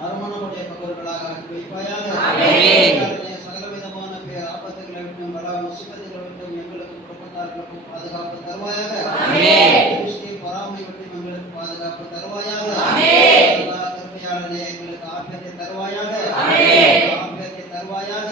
மறுமணமுடைய கபர்களாக ஆக்கி வைப்பாயாக சகல விதமான பேர் ஆபத்துகளை விட்டும் பல முசிபத்துகளை விட்டும் எங்களுக்கும் குடும்பத்தார்களுக்கும் பாதுகாப்பு தருவாயாக. பொறாமை விட்டும் எங்களுக்கு பாதுகாப்பு தருவாயாக. எல்லா கருமையாளனே எங்களுக்கு ஆபியத்தை தருவாயாக. ஆபியத்தை தருவாயாக.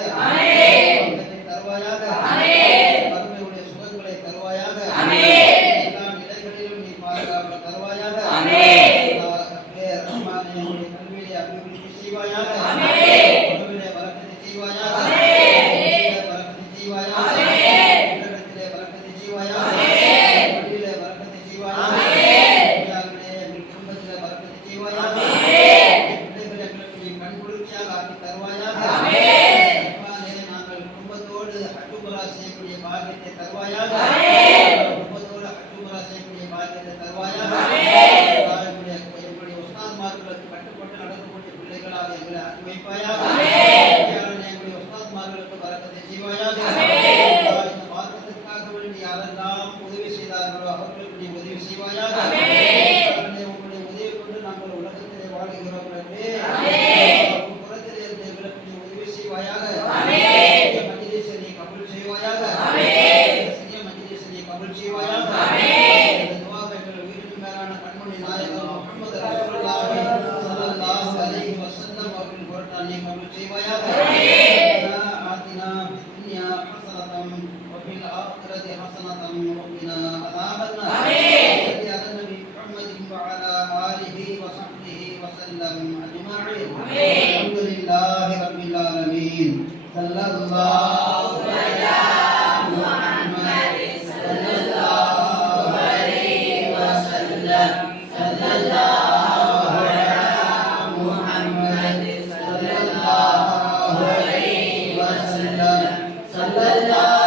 ஹஜ்ஜும்ரா செய்யக்கூடிய பாக்கியத்தை தருவாயாக குடும்பத்தோடு ஹஜ்ஜும்ரா செய்யக்கூடிய பாக்கியத்தை தருவாயாக எங்களுடைய எங்களுடைய உஸ்தாத்மார்களுக்கு கட்டுப்பட்டு நடக்கக்கூடிய பிள்ளைகளாக எங்களை ஆக்கி வைப்பாயாக யாரெல்லாம் எங்களுடைய உஸ்தாத்மார்களுக்கு வரக்கத்தை செய்வாயாக இந்த மார்க்கத்திற்காக வேண்டி யாரெல்லாம் உதவி செய்தார்களோ அவர்களுக்கு நீ உதவி செய்வாயாக وقنا عذاب النار صل على النبي محمد وعلى آله وصحبه وسلم أجمعين. الحمد لله رب العالمين. صلى الله على محمد صلى الله عليه وسلم. صلى الله على محمد صلى الله عليه وسلم. صلى الله